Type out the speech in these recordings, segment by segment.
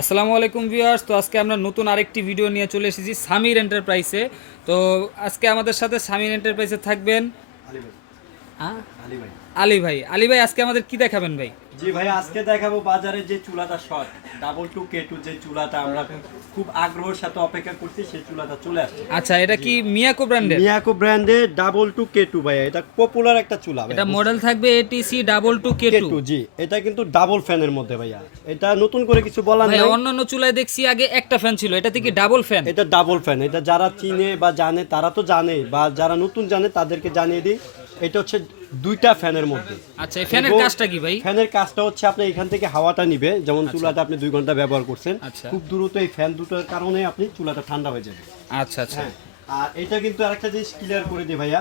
আসসালামু আলাইকুম ভিউয়ার্স। তো আজকে আমরা নতুন আরেকটি ভিডিও নিয়ে চলে এসেছি সামির এন্টারপ্রাইসে তো আজকে আমাদের সাথে সামির এন্টারপ্রাইসে থাকবেন আলী ভাই। হ্যাঁ আলী ভাই। আলী ভাই আলী ভাই আজকে আমাদের কি দেখাবেন ভাই? জি ভাই আজকে দেখাবো বাজারে যে চুলাটা short double two K two যে চুলাটা আমরা খুব আগ্রহের সাথে অপেক্ষা করছি সেই চুলাটা চলে আসছে। আচ্ছা এটা কি মিয়াকো ব্র্যান্ডের মিয়াকো ব্র্যান্ডের ডাবল টু কে টু ভাই এটা পপুলার একটা চুলা এটা মডেল থাকবে ATC double two K K two জি। এটা কিন্তু ডাবল ফ্যানের মধ্যে ভাইয়া। এটা নতুন করে কিছু বলার ভাই নেই। অন্যান্য চুলায় দেখছি আগে একটা ফ্যান ছিল এটা থেকে ডাবল ফ্যান এটা ডাবল ফ্যান এটা যারা চিনে বা জানে তারা তো জানে বা যারা নতুন জানে তাদেরকে জানিয়ে দিই। এটা হচ্ছে দুইটা ফ্যানের মধ্যে। আচ্ছা এই ফ্যানের কাজটা কি ভাই? ফ্যানের কাজটা হচ্ছে আপনি এখান থেকে হাওয়াটা নিবে যেমন চুলাটা আপনি দুই ঘণ্টা ব্যবহার করছেন। আচ্ছা। খুব দ্রুত এই ফ্যান দুটোর কারণে আপনি চুলাটা ঠান্ডা হয়ে যাবে। আচ্ছা আচ্ছা। হ্যাঁ। আর এটা কিন্তু আরেকটা জিনিস ক্লিয়ার করে দিই ভাইয়া।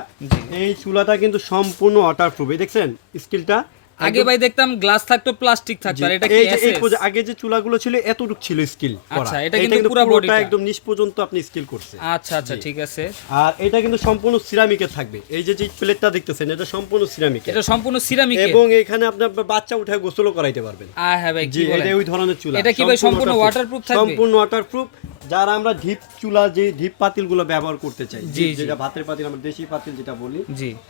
এই চুলাটা কিন্তু সম্পূর্ণ ওয়াটার প্রুফ এই দেখছেন? স্টিলটা আগে ভাই দেখতাম গ্লাস থাকতো প্লাস্টিক থাকতো আর এটা কি SS? আগে যে চুলাগুলো ছিল এতটুকু ছিল স্কিল আচ্ছা, এটা কিন্তু পুরা bodyটা। একদম নিচ পর্যন্ত আপনি স্কিল করছে। আচ্ছা আচ্ছা ঠিক আছে। আর এটা কিন্তু সম্পূর্ণ সিরামিকের থাকবে। এই যে যে প্লেটটা দেখতেছেন এটা সম্পূর্ণ সিরামিকের এটা সম্পূর্ণ সিরামিক এবং এখানে আপনার বাচ্চা উঠায় গোসলও করাইতে পারবেন। আ হ্যাঁ ভাই কি বলেন? এটা ওই ধরনের চুলা। এটা কি ভাই সম্পূর্ণ ওয়াটারপ্রুফ থাকবে? সম্পূর্ণ ওয়াটারপ্রুফ যারা আমরা ঢিপ চুলা যে ঢিপ পাতিলগুলো ব্যবহার করতে চাই। যেটা ভাতের পাতিল আমরা দেশি পাতিল যেটা বলি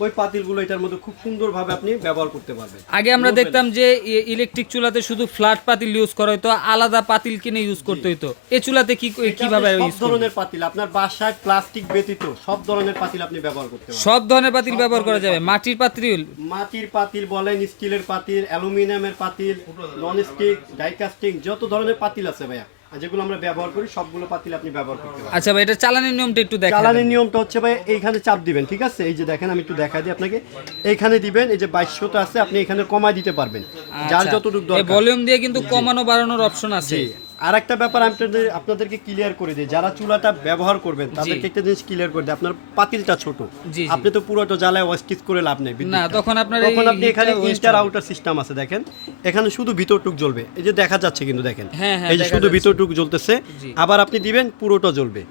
ওই পাতিলগুলো এটার মধ্যে খুব সুন্দরভাবে আপনি ব্যবহার করতে পারবেন। আগে আমরা দেখতাম যে ইলেকট্রিক চুলাতে শুধু ফ্ল্যাট পাতিল ইউজ করা হতো আলাদা পাতিল কিনে ইউজ করতে হতো এই চুলাতে কি কীভাবে ইউজ সব ধরনের পাতিল আপনার বাসায় প্লাস্টিক ব্যতীত সব ধরনের পাতিল আপনি ব্যবহার করতে পারবেন। সব ধরনের পাতিল ব্যবহার করা যাবে। মাটির পাতিল। মাটির পাতিল বলেন স্টিলের পাতিল অ্যালুমিনিয়ামের পাতিল নন স্টিক ডাইকাস্টিং যত ধরনের পাতিল আছে ভাইয়া। যেগুলো আমরা ব্যবহার করি সবগুলো পাতিল আপনি ব্যবহার করতে পারেন আচ্ছা ভাই এটা চালানোর নিয়মটা একটু দেখেন চালানের নিয়মটা হচ্ছে ভাই এইখানে চাপ দিবেন ঠিক আছে? এই যে দেখেন আমি একটু দেখা দিই আপনাকে। এইখানে দিবেন এই যে বাইশশোটা আছে আপনি এখানে কমায় দিতে পারবেন। যার যতটুকু আচ্ছা। এই দরকার। ভলিউম দিয়ে কিন্তু কমানো বাড়ানোর অপশন আছে। আর একটা ব্যাপার আমি আপনাদেরকে ক্লিয়ার করে দিই যারা চুলাটা ব্যবহার করবেন তাদেরকে একটা জিনিস ক্লিয়ার করে দিই আপনার পাতিলটা ছোট। আপনি তো পুরোটা জ্বালায় ওয়াস্টিচ করে লাভ নেই না তখন আপনার তখন আপনি এখানে ইন্টার। আউটার সিস্টেম আছে দেখেন। এখানে শুধু ভিতরটুক জ্বলবে। এই যে দেখা যাচ্ছে কিন্তু দেখেন। হ্যাঁ, হ্যাঁ, এই যে শুধু। ভিতরটুক জ্বলতেছে আবার আপনি দিবেন পুরোটা জ্বলবে।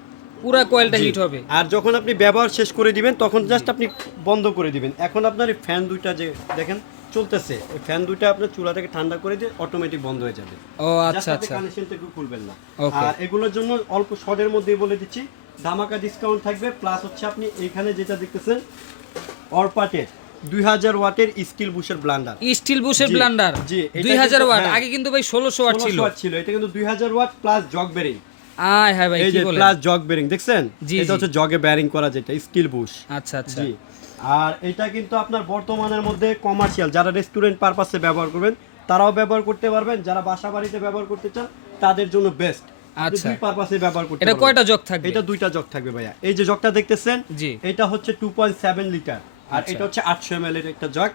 পুরা কয়েলটা হিট হবে। আর যখন আপনি ব্যবহার শেষ করে দিবেন তখন জাস্ট আপনি বন্ধ করে দিবেন। এখন আপনার ফ্যান দুইটা যে দেখেন চলতেছে। এই ফ্যান দুইটা আপনার চুলাটাকে ঠান্ডা করে দিয়ে অটোমেটিক বন্ধ হয়ে যাবে। ও আচ্ছা আচ্ছা। কানেকশনটা একটু খুলবেন না। আর এগুলোর জন্য অল্প শর্টের মধ্যেই বলে দিচ্ছি ধামাকা ডিসকাউন্ট থাকবে প্লাস হচ্ছে আপনি এখানে যেটা দেখতেছেন অরপাটের দুই হাজার ওয়াটের স্টিল বুশের ব্লান্ডার স্টিল বুশের ব্লান্ডার জি, এটা দুই হাজার কিন্তু- ওয়াট? হ্যাঁ। আগে কিন্তু ভাই ষোলোশো ওয়াট ছিল। ওয়াট ছিল এটা কিন্তু দুই হাজার ওয়াট প্লাস জগ বেরিং আয় হ্যাঁ ভাই এই কি যে বলেন? প্লাস জগ বেরিং দেখছেন? এটা হচ্ছে জগে ব্যারিং করা যেটা স্টিল বুশ আচ্ছা আচ্ছা। জি। আর এটা কিন্তু আপনার বর্তমানের মধ্যে কমার্শিয়াল যারা রেস্টুরেন্ট পারপাসে ব্যবহার করবেন তারাও ব্যবহার করতে পারবেন। যারা বাসা বাড়িতে ব্যবহার করতে চান তাদের জন্য বেস্ট আচ্ছা। দুই পারপাসে ব্যবহার করতে এটা কয়টা জগ থাকবে? এটা দুইটা জগ থাকবে ভাইয়া। এই যে জগটা দেখতেছেন জি। এটা হচ্ছে টু পয়েন্ট সেভেন লিটার আর এটা হচ্ছে এম এর একটা জগ।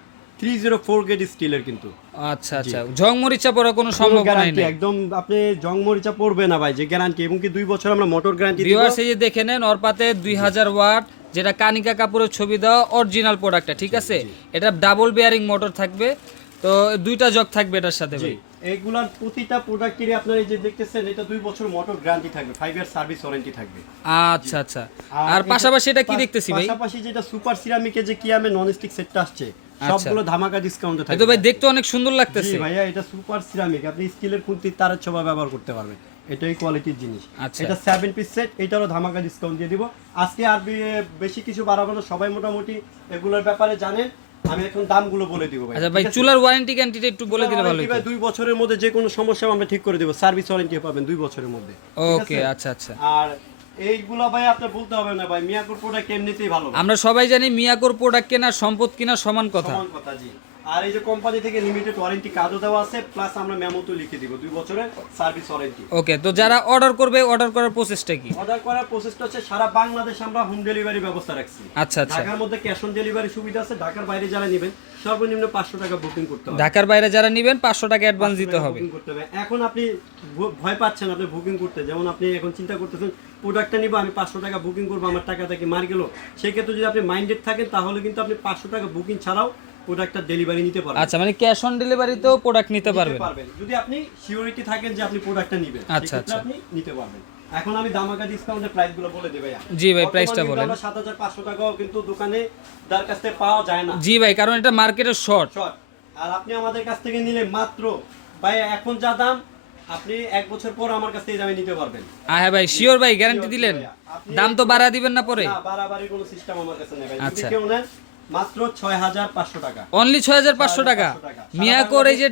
স্টিলের কিন্তু। আচ্ছা আচ্ছা। ঝং মরিচা পড়ার কোনো নেই? একদম আপনি জং মরিচা পড়বে না ভাই যে গ্যারান্টি এবং কি দুই বছর আমরা মোটর গ্যারান্টি দিব। ভিউয়ার্স এই যে দেখে নেন অরপাতে দুই হাজার ওয়াট যেটা কানিকা কাপুরের ছবি দেওয়া অরিজিনাল প্রোডাক্টটা ঠিক আছে? এটা ডাবল বেয়ারিং মোটর থাকবে। তো দুইটা জগ থাকবে এটার সাথে ভাই। এগুলার প্রতিটা প্রোডাক্টেরই আপনার এই যে দেখতেছেন এটা দুই বছর মোটর গ্যারান্টি থাকবে ফাইভ ইয়ার সার্ভিস ওয়ারেন্টি থাকবে। আচ্ছা আচ্ছা। আর পাশাপাশি এটা কি দেখতেছি ভাই? পাশাপাশি যেটা সুপার সিরামিকে যে কিয়ামে নন স্টিক সেটটা আসছে সবগুলো ধামাকা ডিসকাউন্টে এই তো ভাই দেখতে অনেক সুন্দর লাগতেছে। ভাইয়া এটা সুপার সিরামিক আপনি স্টিলের খুন্তি তারের ছোবা ব্যবহার করতে পারবেন। এটাই কোয়ালিটির জিনিস। আচ্ছা। এটা সেভেন পিস সেট এটারও ধামাকা ডিসকাউন্ট দিয়ে দিব। আজকে আর বেশি কিছু বাড়াবো না সবাই মোটামুটি এগুলোর ব্যাপারে জানেন। আমি এখন দামগুলো বলে দিব ভাই। আচ্ছা ভাই চুলার ওয়ারেন্টি গ্যারান্টিটা একটু বলে দিলে ভালো হতো। ভাই দুই বছরের মধ্যে যে কোনো সমস্যা আমরা ঠিক করে দেবো। সার্ভিস ওয়ারেন্টি পাবেন দুই বছরের মধ্যে। ওকে? আচ্ছা আচ্ছা। আর এইগুলো ভাই আপনার বলতে হবে না ভাই মিয়াকুর প্রোডাক্ট এমনিতেই ভালো আমরা সবাই জানি মিয়াকোর প্রোডাক্ট কেনা সম্পদ কিনা সমান কথা। সমান কথা জি। আর এই যে কোম্পানি থেকে লিমিটেড ওয়ারেন্টি কার্ডও দেওয়া আছে প্লাস আমরা মেমো তো লিখে দিব দুই বছরের সার্ভিস ওয়ারেন্টি ওকে তো যারা অর্ডার করবে অর্ডার করার প্রসেসটা কি? অর্ডার করার প্রসেসটা হচ্ছে সারা বাংলাদেশ আমরা হোম ডেলিভারি ব্যবস্থা রাখছি। আচ্ছা আচ্ছা। ঢাকার মধ্যে ক্যাশ অন ডেলিভারি সুবিধা আছে ঢাকার বাইরে যারা নেবেন সর্বনিম্ন পাঁচশো টাকা বুকিং করতে হবে। ঢাকার বাইরে যারা নেবেন পাঁচশো টাকা অ্যাডভান্স দিতে হবে। বুকিং করতে হবে। এখন আপনি ভয় পাচ্ছেন আপনি বুকিং করতে। যেমন আপনি এখন চিন্তা করতেছেন প্রোডাক্টটা নিবো আমি পাঁচশো টাকা বুকিং করব আমার টাকা থেকে মার গেল। সেক্ষেত্রে যদি আপনি মাইন্ডেড থাকেন তাহলে কিন্তু আপনি পাঁচশো টাকা বুকিং ছাড়াও প্রোডাক্টটা ডেলিভারি নিতে পারবেন। আচ্ছা মানে ক্যাশ অন ডেলিভারিতেও প্রোডাক্ট নিতে পারবেন। যদি আপনি সিওরিটি থাকেন যে আপনি প্রোডাক্টটা নেবেন আচ্ছা, আচ্ছা। আপনি নিতে পারবেন। এখন আমি দামাকা ডিসকাউন্টের প্রাইসগুলো বলে ভাইয়া। জি ভাই, প্রাইসটা বলেন। সাত হাজার পাঁচশো টাকাও কিন্তু দোকানে তার কাছ পাওয়া যায় না। জি ভাই কারণ এটা মার্কেটের শর্ট শর্ট আর আপনি আমাদের কাছ থেকে নিলে মাত্র ভাই এখন যা দাম আপনি এক বছর পর আমার কাছ থেকে দামে নিতে পারবেন। হ্যাঁ ভাই শিওর ভাই গ্যারান্টি দিলেন। দাম তো বাড়া দিবেন না পরে। না বাড়াবাড়ি কোনো সিস্টেম আমার কাছে নেই ভাই। যদি আচ্ছা। কেউ নেন মাত্র ছয় হাজার পাঁচশো টাকা। অনলি ছয় হাজার পাঁচশো টাকা? 6,500 টাকা। মিয়াকোর এই যে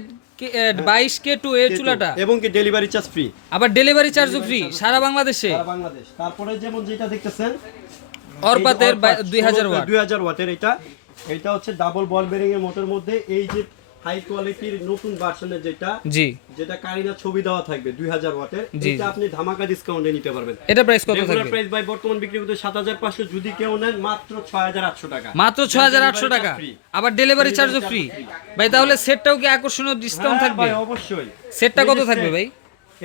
বাইশ কে টু এর চুলাটা? এবং কি ডেলিভারি চার্জ ফ্রি আবার ডেলিভারি চার্জও ফ্রি সারা বাংলাদেশে? সারা বাংলাদেশ। তারপরে যেমন যেটা দেখতেছেন অরপাতের ওয়াট। ওয়াটের এটা। এটা হচ্ছে ডাবল বল বেরিং এর মোটর মধ্যে এই যে হাই কোয়ালিটির নতুন ভার্সনের যেটা জি। যেটা কারিনা ছবি দেওয়া থাকবে দুই হাজার ওয়াটের এটা আপনি ধামাকা ডিসকাউন্টে নিতে পারবেন। এটা প্রাইস কত থাকবে? প্রাইস ভাই বর্তমান বিক্রি করতে সাত হাজার পাঁচশো যদি কেউ নেন মাত্র ছয় হাজার আটশো টাকা। মাত্র ছয় হাজার আটশো টাকা। আবার ডেলিভারি চার্জও ফ্রি ভাই তাহলে সেটটাও কি আকর্ষণীয় ডিসকাউন্ট থাকবে? ভাই, অবশ্যই। সেটটা কত থাকবে ভাই?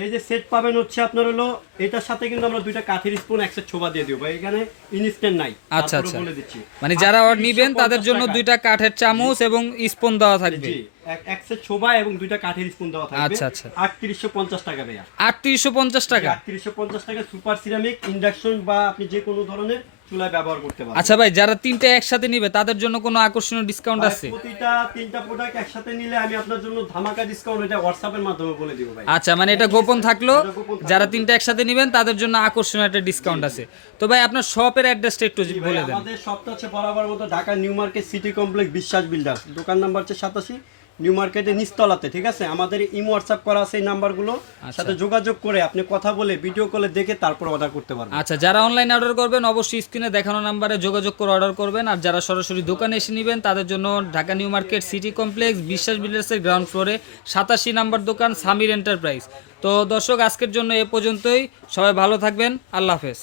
এই যে সেট পাবেন হচ্ছে আপনার হলো এটার সাথে কিন্তু আমরা দুইটা কাঠের স্পুন একসেট ছোবা দিয়ে দিব। ভাই এখানে ইনস্ট্যান্ট নাই আচ্ছা, আচ্ছা। বলে দিচ্ছি। মানে যারা অর্ডার 3850 নিবেন তাদের জন্য দুইটা কাঠের চামচ এবং স্পুন দেওয়া থাকবে। জি এক এক ছোবা এবং দুইটা কাঠের স্পুন দেওয়া থাকবে। আচ্ছা, আচ্ছা। আটত্রিশশো পঞ্চাশ টাকা ভাইয়া। আটত্রিশশো পঞ্চাশ টাকা? আটত্রিশশো পঞ্চাশ টাকা সুপার সিরামিক ইন্ডাকশন বা আপনি যে কোনো ধরনের চুলায় ব্যবহার করতে পারেন আচ্ছা ভাই যারা তিনটে একসাথে নিবে তাদের জন্য কোনো আকর্ষণীয় ডিসকাউন্ট আছে? প্রতিটা তিনটা প্রোডাক্ট একসাথে নিলে আমি আপনার জন্য ধামাকা ডিসকাউন্ট এটা হোয়াটসঅ্যাপের মাধ্যমে বলে দিব ভাই। আচ্ছা মানে এটা গোপন থাকল। যারা তিনটে একসাথে নিবেন তাদের জন্য আকর্ষণীয় একটা ডিসকাউন্ট আছে। তো ভাই আপনার শপের অ্যাড্রেসটা একটু বলে দেন। আমাদের সপ্তাহ হচ্ছে বরাবর মতো Dhaka new market city complex Biswas builders. দোকান নাম্বার হচ্ছে সাতাশি নিউ মার্কেটের নিচতলাতে ঠিক আছে? আমাদের ইমো হোয়াটসঅ্যাপ করা আছে এই নাম্বারগুলো। সাথে যোগাযোগ করে আপনি কথা বলে ভিডিও কলে দেখে তারপর অর্ডার করতে পারবেন। আচ্ছা যারা অনলাইনে অর্ডার করবেন অবশ্যই স্ক্রিনে দেখানো নাম্বারে যোগাযোগ করে অর্ডার করবেন। আর যারা সরাসরি দোকানে এসে নেবেন তাদের জন্য Dhaka new market city complex Biswas বিল্ডার্সের ground ফ্লোরে সাতাশি নাম্বার দোকান সামির এন্টারপ্রাইজ তো দর্শক আজকের জন্য এ পর্যন্তই। সবাই ভালো থাকবেন। আল্লাহ হাফেজ।